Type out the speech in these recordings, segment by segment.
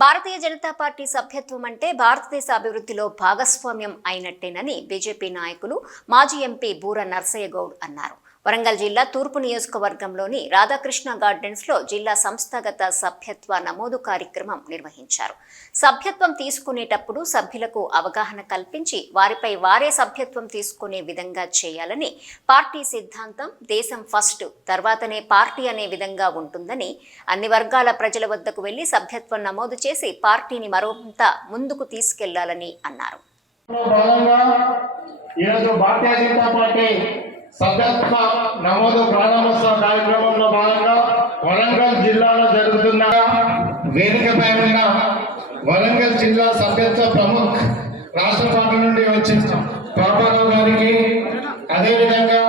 Bharatiya Janata party సభ్యత్వం అంటే భారతదేశ అభివృద్ధిలో భాగస్వామ్యం అయినట్టేనని బీజేపీ నాయకులు మాజీ ఎంపీ బూర నర్సయ్య గౌడ్ అన్నారు. వరంగల్ జిల్లా తూర్పు నియోజకవర్గంలోని రాధాకృష్ణ గార్డెన్స్ లో జిల్లా సంస్థాగత సభ్యత్వ నమోదు కార్యక్రమం నిర్వహించారు. సభ్యత్వం తీసుకునేటప్పుడు సభ్యులకు అవగాహన కల్పించి వారిపై వారే సభ్యత్వం తీసుకునే విధంగా చేయాలని, పార్టీ సిద్ధాంతం దేశం ఫస్ట్ తర్వాతనే పార్టీ అనే విధంగా ఉంటుందని, అన్ని వర్గాల ప్రజల వద్దకు వెళ్లి సభ్యత్వం నమోదు చేసి పార్టీని మరింత ముందుకు తీసుకెళ్లాలని అన్నారు. సభ్యత్వ నమోదు ప్రారంభోత్సవ కార్యక్రమంలో భాగంగా వరంగల్ జిల్లాలో జరుగుతున్న వేదికపై ఉన్న వరంగల్ జిల్లా సభ్యత్వ ప్రముఖ్ రాష్ట్ర పార్టీ నుండి వచ్చిన పాపారావు గారికి, అదేవిధంగా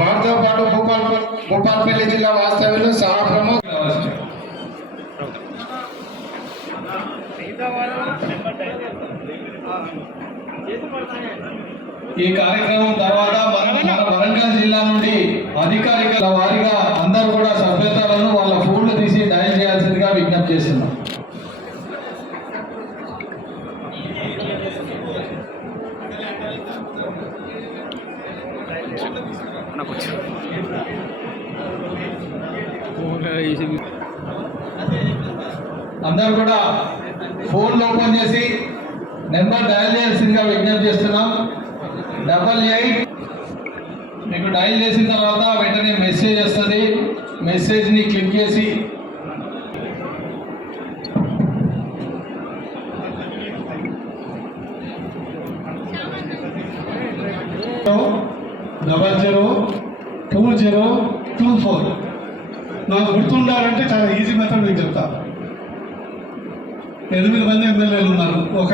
వారితో పాటు భూపాల్పల్లి జిల్లా వాస్తవ్యులు సహా ప్రముఖ్ ఈ కార్యక్రమం తర్వాత మన వరంగల్ జిల్లా నుండి అధికారిక వారిగా అందరూ కూడా సభ్యతలను వాళ్ళ ఫోన్లు తీసి డయల్ చేయాల్సిందిగా విజ్ఞప్తి చేస్తున్నాం. అందరూ కూడా ఫోన్లు ఓపెన్ చేసి నెంబర్ డయల్ చేయాల్సిందిగా విజ్ఞప్తి చేస్తున్నాం. 88 మీకు డయల్ చేసిన తర్వాత వెంటనే మెసేజ్ వస్తుంది. మెసేజ్ని క్లిక్ చేసి $002024 నాకు గుర్తుండాలంటే చాలా ఈజీ మెథడ్ మీకు చెప్తా. 8 మంది ఎమ్మెల్యేలు ఉన్నారు, ఒక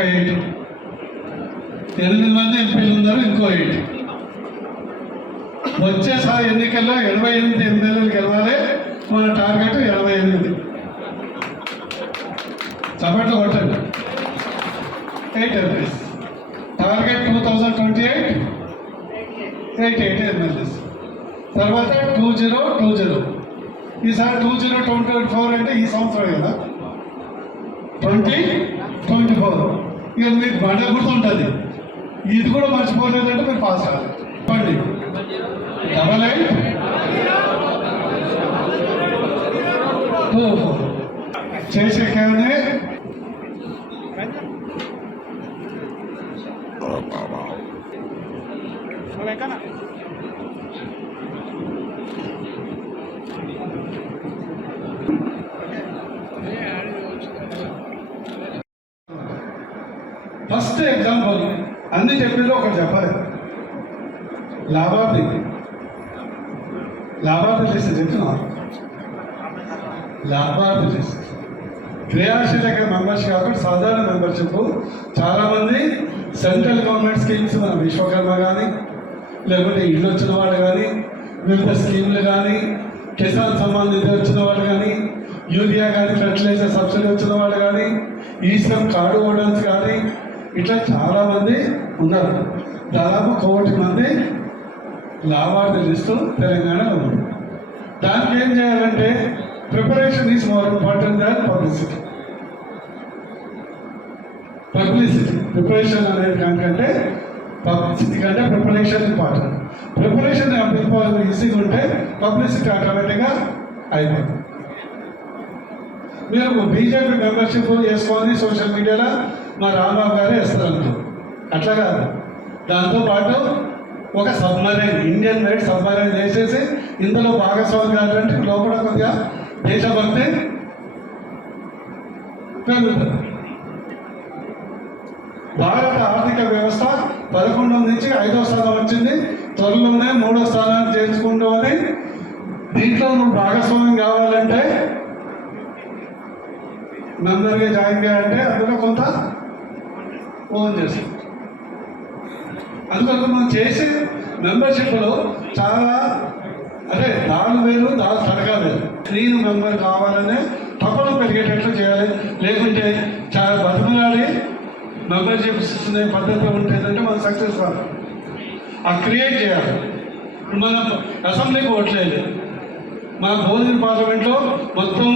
8 మంది ఎంపీలు ఉన్నారు, ఇంకో 8. వచ్చేసారి ఎన్నికల్లో 88 ఎమ్మెల్యేలు గెలవాలి. మన టార్గెట్ 88. చప్పట్లు కొట్టండి. 8 ఎంపీస్ టార్గెట్ 2028 88 ఎమ్మెల్యేస్. తర్వాత 2020 ఈసారి 2024 అంటే ఈ సంవత్సరం కదా, 2024. ఇక మీకు బండ గుర్తుంటుంది. ఇది కూడా మర్చిపోలేదంటే మీరు పాస్ అవ్వాలి. చెప్పండి. 8824 చేసే కానీ ఫస్ట్ ఎగ్జాంపుల్ అన్ని చెప్పేది ఒకటి చెప్పాలి. లాభార్థి లిస్ట్ చెప్తున్నా. లాభార్థి లిస్ట్ క్రియాశీలక మెంబర్స్ కాబట్టి సాధారణ మెంబర్షిప్. చాలామంది సెంట్రల్ గవర్నమెంట్ స్కీమ్స్, మన విశ్వకర్మ కానీ, లేకపోతే ఇల్లు వచ్చిన వాళ్ళు కానీ, వివిధ స్కీమ్లు కానీ, కిసాన్ సమ్మాన్ నిధి వచ్చిన వాళ్ళు కానీ, యూరియా కానీ, ఫెర్టిలైజర్ సబ్సిడీ వచ్చిన వాళ్ళు కానీ, ఈశ్రమ్ కార్డు హోల్డర్స్ కానీ, ఇట్లా చాలామంది ఉన్నారు. దాదాపు 1 కోటి మంది లాభార్థి లిస్టు తెలంగాణలో ఉంది. దానికి ఏం చేయాలంటే preparation is more important than publicity. Preparation అనేది కంటే పబ్లిసిటీ కంటే ప్రిపరేషన్ ఇంపార్టెంట్. ప్రిపరేషన్ ఈజీగా ఉంటే పబ్లిసిటీ ఆటోమేటిక్గా అయిపోతుంది. మీరు బీజేపీ మెంబర్షిప్ వేసుకొని సోషల్ మీడియాలో మా రాంబాబు గారే వేస్తారంటారు. అట్లా కాదు. దాంతోపాటు ఒక సబ్మరైన్, ఇండియన్ మేడ్ సబ్మరైన్ వేసేసి ఇందులో భాగస్వామి కావాలంటే లోపల కొద్దిగా దేశభక్తి పెరుగుతుంది. భారత ఆర్థిక వ్యవస్థ 11 నుంచి 5వ స్థానం వచ్చింది. త్వరలోనే 3వ స్థానానికి చేర్చుకుంటూ అని. దీంట్లో నువ్వు భాగస్వామ్యం కావాలంటే మెంబర్గా జాయిన్ చేయాలంటే అందులో కొంత ఓన్ చేస్తాం. అందుకని మనం చేసే మెంబర్షిప్లో చాలా దాని వేరు తడగా వేరు. నేను మెంబర్ కావాలనే తపన పెరిగేటట్లు చేయాలి. లేకుంటే చాలా బతుకులాడి మెంబర్షిప్స్ పద్ధతి ఉంటుందంటే మనం సక్సెస్ కాదు. అది క్రియేట్ చేయాలి. మనం అసెంబ్లీకి ఓట్లేదు. మన భోజన పార్లమెంట్లో మొత్తం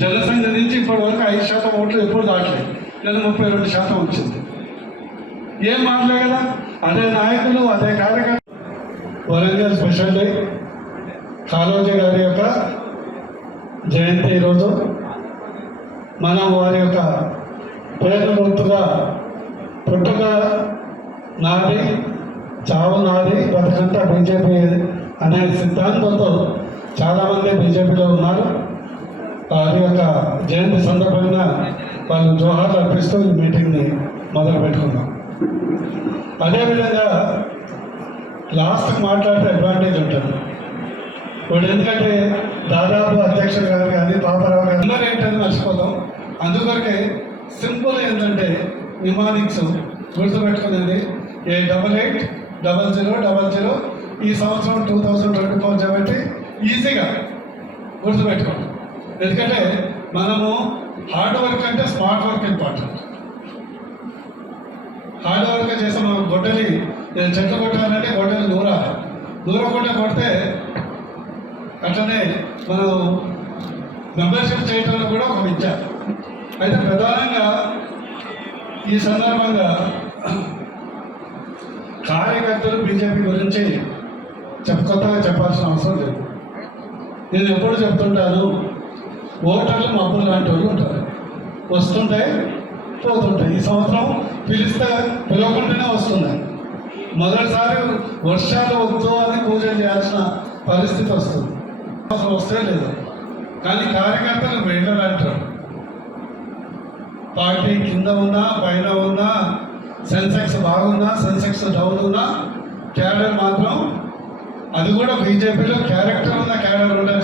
జనసంఘ నుంచి ఇప్పటి వరకు 5% ఓట్లు ఎప్పుడు దాటలేదు, నేను 32% వచ్చింది. ఏం మాటలే కదా, అదే నాయకులు అదే కార్యకర్త. వరంగల్ స్పెషల్ డే కాళోజీ గారి యొక్క జయంతి ఈరోజు. మనం వారి యొక్క పేరు గుర్తుగా పుట్టుక నాది చావు నాది బతుకంతా బీజేపీ అనే సిద్ధాంతంతో చాలామంది బీజేపీలో ఉన్నారు. వారి యొక్క జయంతి సందర్భంగా వాళ్ళు జోహార్లు అర్పిస్తూ ఈ మీటింగ్ని మొదలు పెట్టుకున్నాం. అదేవిధంగా లాస్ట్కి మాట్లాడితే అడ్వాంటేజ్ ఉంటుంది. ఇప్పుడు ఎందుకంటే దాదాపు అధ్యక్షుడు గారు కానీ పాపరావు గారు అందరూ ఏంటని మర్చిపోతాం. అందుకొరకే సింపుల్ ఏంటంటే నిమానిక్స్ గుర్తుపెట్టుకునేది 888000. ఈ సంవత్సరం 2024 కాబట్టి ఈజీగా గుర్తుపెట్టుకోండి. ఎందుకంటే మనము హార్డ్ వర్క్ అంటే smart work important. Hard work చేస్తే మనం గొడ్డలి చెట్లు కొట్టాలంటే గొడ్డలి దూరకుండా కొడితే అట్లనే మనం మెంబర్షిప్ చేయడంలో కూడా ఒక విద్య. అయితే ప్రధానంగా ఈ సందర్భంగా కార్యకర్తలు బీజేపీ గురించి కొత్తగా చెప్పాల్సిన అవసరం లేదు. నేను ఎప్పుడు చెప్తుంటాను, ఓటర్లు మబ్బులు లాంటి వాళ్ళు ఉంటారు, వస్తుంటాయి పోతుంటాయి. ఈ సంవత్సరం పిలిస్తే పిలవకుండానే వస్తున్నాయి. మొదటిసారి వర్షాలు వద్దు అని పూజలు చేయాల్సిన పరిస్థితి వస్తుంది, అసలు వస్తే లేదు. కానీ కార్యకర్తలు మెండలు అంటారు. పార్టీ కింద ఉన్నా పైన ఉన్నా, సెన్సెక్స్ బాగున్నా సెన్సెక్స్ డౌన్ ఉన్నా, క్యాడర్ మాత్రం అది కూడా బీజేపీలో క్యారెక్టర్ ఉన్న క్యాడర్ ఉండాలి.